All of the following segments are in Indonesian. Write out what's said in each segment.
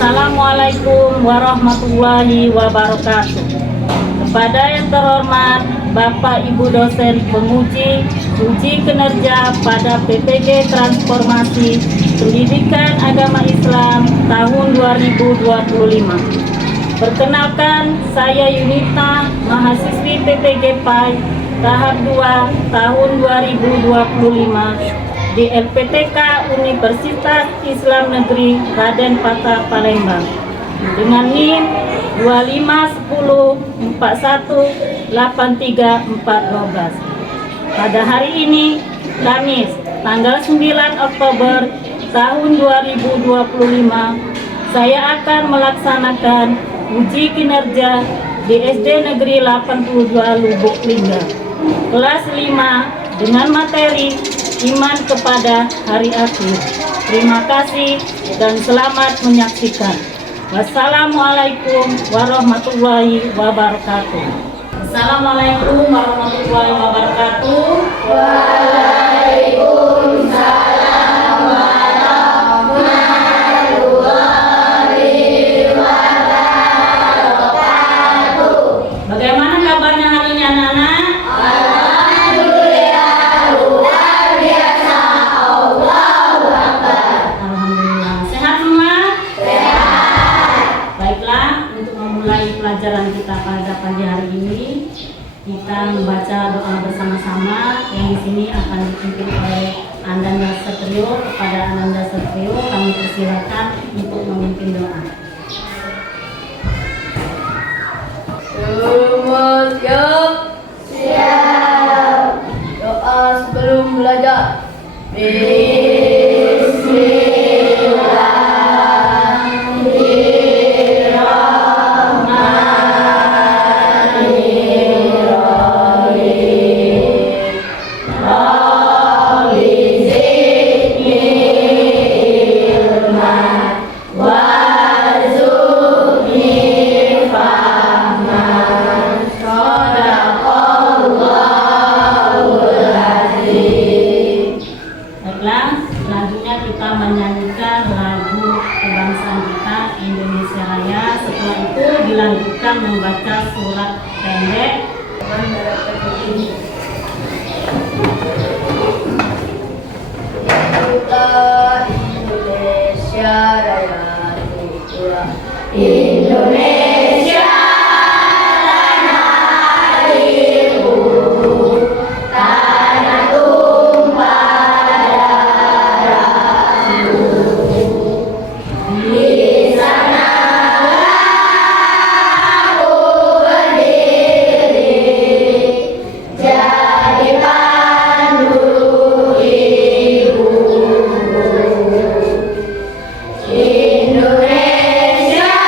Assalamualaikum warahmatullahi wabarakatuh. Kepada yang terhormat Bapak Ibu dosen penguji uji kinerja pada PPG Transformasi Pendidikan Agama Islam tahun 2025. Perkenalkan, saya Yunita, mahasiswi PPG PAI tahap 2 tahun 2025 di LPTK Universitas Islam Negeri Raden Patah Palembang dengan NIM 2510418314. Pada hari ini, Kamis, tanggal 9 Oktober tahun 2025, saya akan melaksanakan uji kinerja di SD Negeri 82 Lubuk Lingga, kelas 5 dengan materi Iman kepada Hari Akhir. Terima kasih dan selamat menyaksikan. Wassalamualaikum warahmatullahi wabarakatuh. Assalamualaikum warahmatullahi wabarakatuh. Waalaikumsalam warahmatullahi wabarakatuh. Bagaimana kabarnya hari ini anak-anak? Alhamdulillah, luar biasa. Allahu Akbar. Alhamdulillah. Sehat semua? Baiklah, untuk memulai pelajaran kita pada pagi hari ini, kita membaca doa bersama-sama yang di sini akan dipimpin oleh Ananda Satrio. Kepada Ananda Satrio, kami persilakan untuk memimpin doa. Semua siap? Siap. Doa sebelum belajar. Selanjutnya kita menyanyikan lagu kebangsaan kita Indonesia Raya. Setelah itu dilanjutkan membaca surat pendek. Kita Indonesia Raya, itulah Indonesia. Indonesia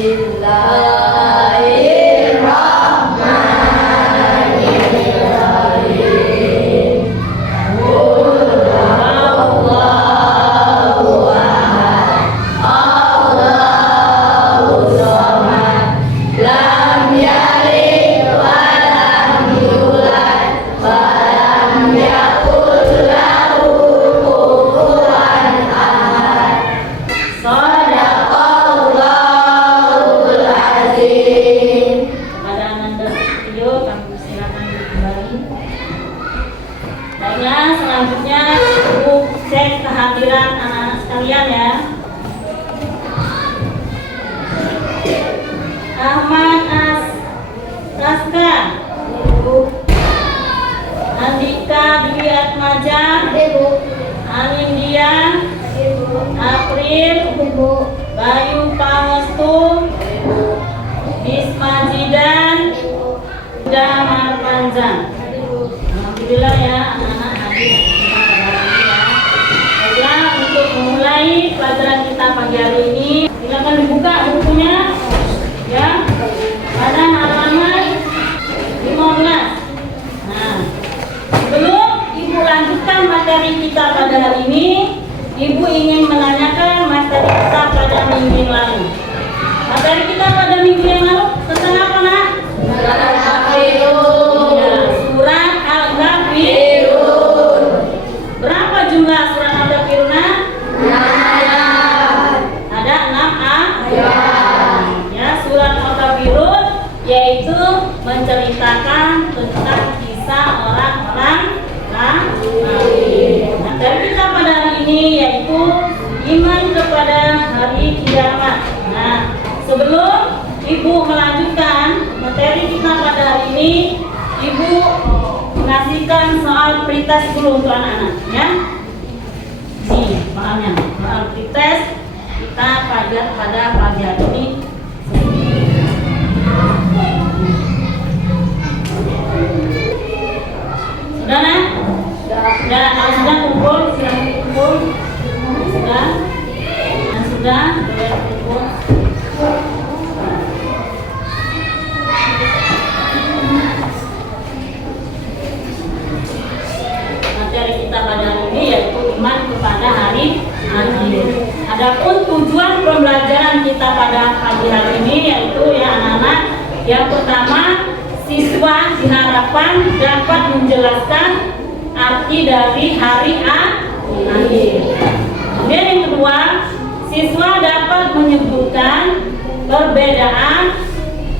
Bismillahirrahmanirrahim. Kepada Ananda Setio kami silakan kembali. Baiklah, selanjutnya Ibu cek kehadiran anak-anak sekalian ya. Ahmad Aska, Andika Dwi Atmaja, Anindia, April, Bayu Pangestu, Bisma Jidan, Damar Panjang. Alhamdulillah ya, anak-anak hadir pada hari ini ya. Baiklah, untuk memulai pelajaran kita pagi hari ini, silakan dibuka bukunya ya. Pada halaman 15. Nah, sebelum Ibu lanjutkan materi kita pada hari ini, Ibu ingin menanyakan materi kita pada minggu yang lalu. Materi kita pada minggu yang lalu tentang apa, Nak? Ya, surat Al-Ghafirun. Berapa jumlah surat Al-Ghafirun, Nak? Ada 6 ayat. Ya, surat Al-Ghafirun yaitu menceritakan tentang kisah orang-orang kafir. Materi kita pada hari ini yaitu iman kepada hari kiamat. Nah, sebelum Ibu melanjutkan materi kita pada hari ini, Ibu mengasihkan soal pretest dulu untuk anak-anak ya. Nih, soalnya soal pretest kita pada pagi hari ini. Sudah, Nak? Sudah, kalau sudah kumpul, silakan kumpul. Sudah, boleh kumpul. Materi kita pada hari ini yaitu iman kepada hari akhir. Adapun tujuan pembelajaran kita pada pagi hari ini yaitu ya anak-anak, yang pertama, siswa diharapkan dapat menjelaskan arti dari hari akhir. Kemudian yang kedua, siswa dapat menyebutkan perbedaan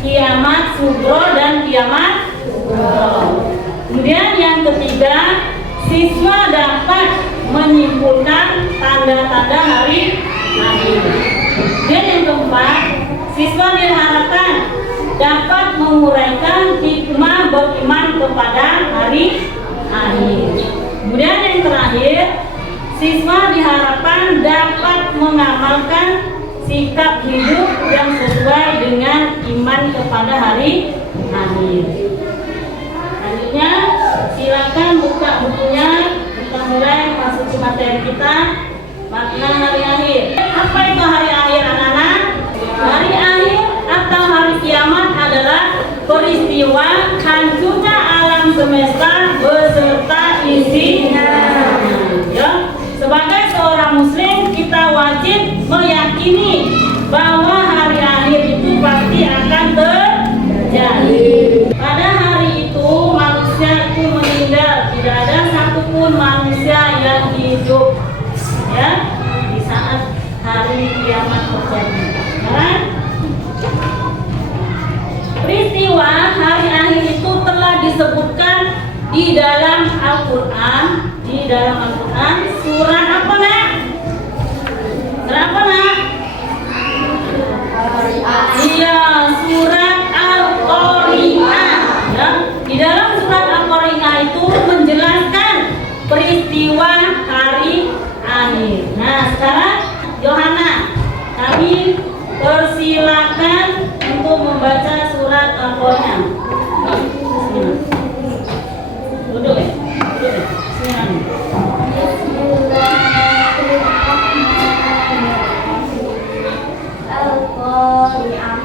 kiamat sugro dan kiamat kubro. Kemudian yang ketiga, siswa dapat menyimpulkan tanda-tanda hari akhir. Dan yang keempat, siswa diharapkan dapat menguraikan hikmah beriman kepada hari akhir. Kemudian yang terakhir, siswa diharapkan dapat mengamalkan sikap hidup yang sesuai dengan iman kepada hari akhir. Selanjutnya, silakan buka bukunya. Kita mulai masuk ke materi kita, makna hari akhir. Apa itu hari akhir, anak-anak? Hari akhir atau hari kiamat adalah peristiwa hancurnya alam semesta beserta isinya. Ya, sebagai seorang muslim kita wajib meyakini bahwa hari akhir itu pasti akan terjadi. Pada hari itu manusia itu meninggal, tidak ada satupun manusia yang hidup. Ya, di saat hari kiamat terjadi. Ya. Peristiwa hari akhir itu telah disebutkan di dalam Al-Quran. Surat apa, Nak? Surat apa, Nak? Iya, surat Al-Qari'ah. Ya. Di dalam surat Al-Qari'ah itu menjelaskan peristiwa hari akhir. Nah, sekarang Yohana, kami persilakan untuk membaca surat Al-Qari'ah. Duduk ya. Al-Qari'ah.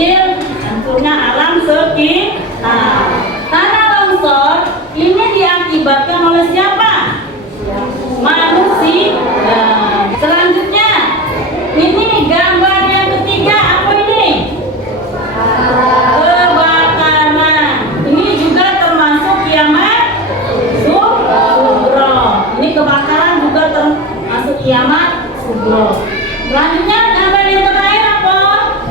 kecil, hancurnya alam sekitar. Tanah longsor ini diakibatkan oleh siapa? Manusia. Selanjutnya, ini gambar yang ketiga, apa ini? Kebakaran. Ini juga termasuk kiamat subro. Ini kebakaran juga termasuk kiamat subro. Selanjutnya gambar yang terakhir apa?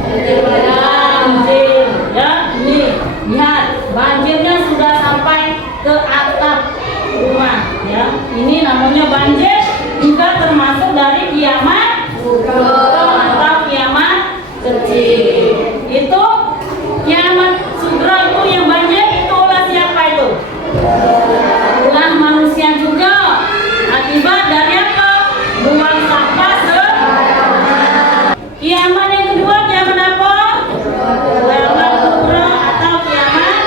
Banjir. Ya, ini lihat banjirnya sudah sampai ke atap rumah. Ya, ini namanya banjir, juga termasuk dari kiamat subro atau kiamat kecil. Itu kiamat subro itu yang banjir itu ulah siapa itu? Ulah manusia juga. Akibat dari apa? Buang sampah kiamat yang kedua kiamat apa? Kiamat kubro atau kiamat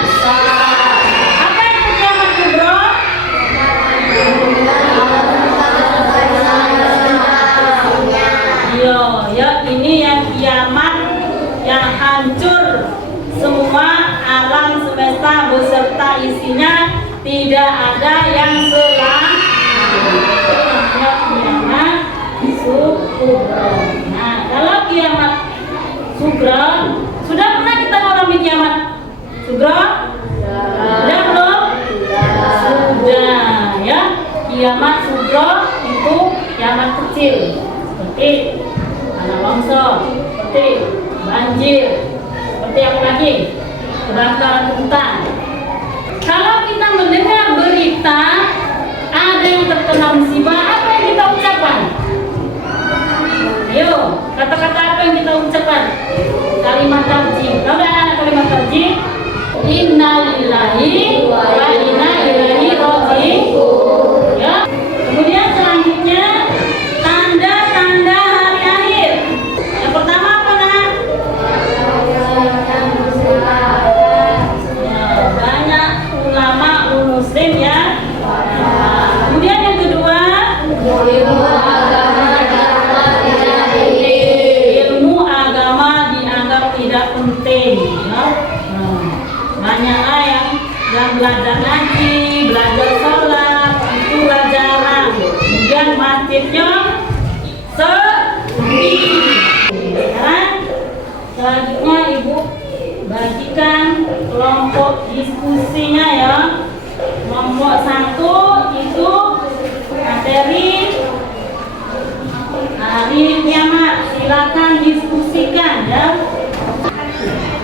apa itu kiamat kubro? Ya, ini yang kiamat yang hancur semua alam semesta beserta isinya, tidak ada yang selamat. Kiamat subro. Nah, kalau kiamat subro, sudah pernah kita mengalami kiamat subro? Sudah belum? Sudah, ya. Kiamat subro itu kiamat kecil, seperti tanah longsor, seperti banjir, seperti apa lagi? Kebakaran hutan. Kalau kita mendengar berita ada yang terkena musibah, apa yang kita ucapkan? Ayo, kata-kata apa yang kita ucapkan? Kalimat tarjih. Tahu nggak anak kalimat tarjih? Innalillahi wa inna ilaihi raji'un. Ya. Kemudian selanjutnya tanda-tanda hari akhir. Yang pertama apa nak? Ya, banyak ulama muslim ya. Kemudian yang kedua, ilmu agama dianggap tidak penting. Ya. Banyaklah yang belajar ngaji, belajar sholat, itu jarang. Kemudian masjidnya sepi. Selanjutnya ibu bagikan kelompok diskusinya ya. Kelompok 1 itu materi hari kiamat. Silakan diskusikan ya.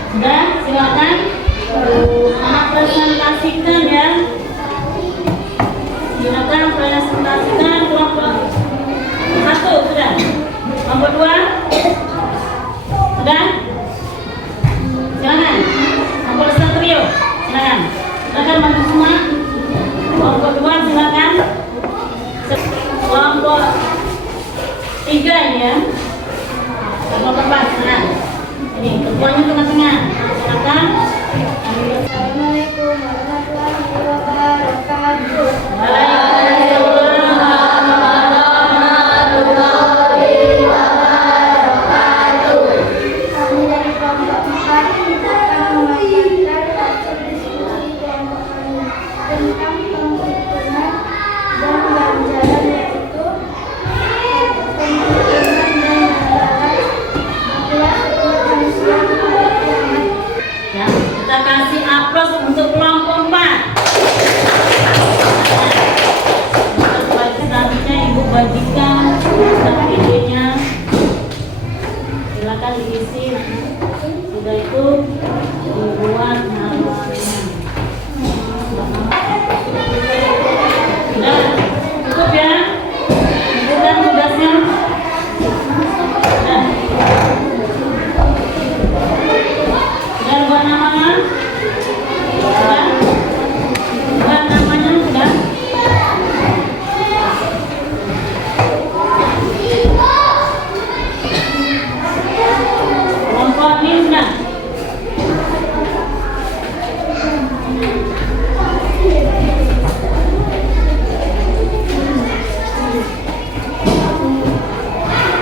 Sudah, silakan anak presentasikan ya. Silakan presentasikan kelompok 1 sudah. Kelompok 2 sudah. Silakan. Kelompok trio silakan. Silakan bantu semua. Kelompok 2 silakan. Kelompok 3 ini ya. Kelompok 4 silakan. Ini ketuanya tengah-tengah. Silakan. Assalamualaikum warahmatullahi wabarakatuh. Waalaikumsalam warahmatullahi wabarakatuh. Kami dari kelompok 4 kita akan memaparkan hasil diskusi kelompok kami tentang penghitungan dan ganjaran, yaitu penghitungan dan ganjaran akibat setiap manusia pada kiamat. Ya, kita kasih aplaus untuk kelompok 4. Selanjutnya ibu bagikan idenya. Silakan diisi. Sudah itu dibuat namanya. Sudah cukup ya. Bukan tugasnya. Sudah. Sudah buat namanya. Sudah. Buat namanya sudah. Kelompok ini sudah.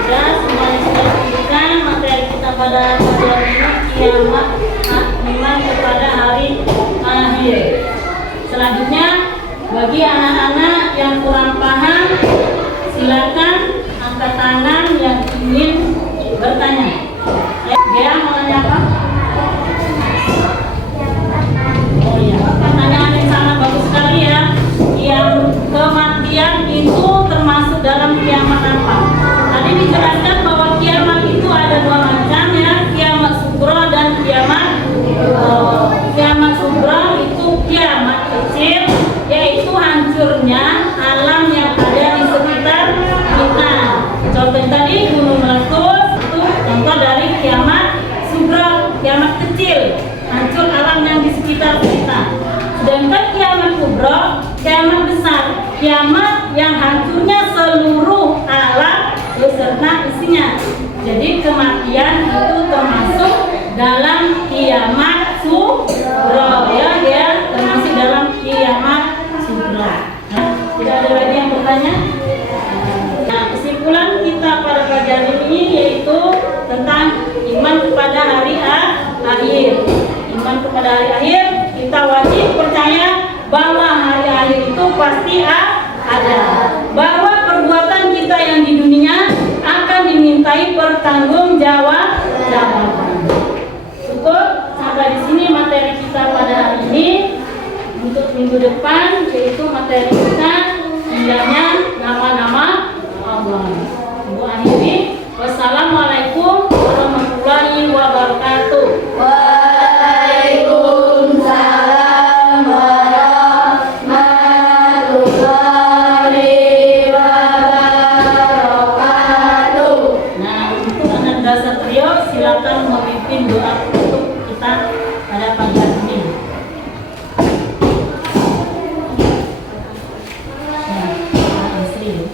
Sudah, semuanya sudah diberikan materi kita pada pelajaran ini kiamat selanjutnya bagi anak-anak yang kurang paham, silakan angkat tangan yang ingin bertanya. Dia mau nanya apa? Oh iya, pertanyaan yang sangat bagus sekali ya. Yang kematian itu termasuk dalam kiamat apa? Tadi dijelaskan bahwa kiamat itu ada dua macam ya, kiamat sugro dan kiamat kubro. Kiamat sugro itu kiamat kecil, yaitu hancurnya alam yang ada di sekitar kita. Contoh tadi gunung meletus itu contoh dari kiamat sugro, kiamat kecil, hancur alam yang di sekitar kita. Sedangkan kiamat kubro, kiamat besar, kiamat yang hancurnya seluruh alam beserta isinya. Jadi kematian itu termasuk dalam kiamat sugro ya, termasuk dalam kiamat sugro. Tidak ada lagi yang bertanya? Nah, kesimpulan kita pada pelajaran ini yaitu tentang iman kepada hari akhir. Iman kepada hari akhir, kita wajib percaya bahwa hari akhir itu pasti ada. Bahwa perbuatan kita yang di dunia akan dimintai pertanggungjawaban. Cukup sampai di sini materi kita pada hari ini. Untuk minggu depan yaitu materi kita indahnya nama-nama Allah. Ibu akhiri. Wassalamualaikum warahmatullahi wabarakatuh. Waalaikumsalam warahmatullahi wabarakatuh. Nah, untuk Ananda Satrio silakan memimpin doa untuk kita pada pagi hari ini. Nah, Sri.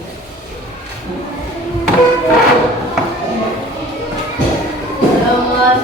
Selamat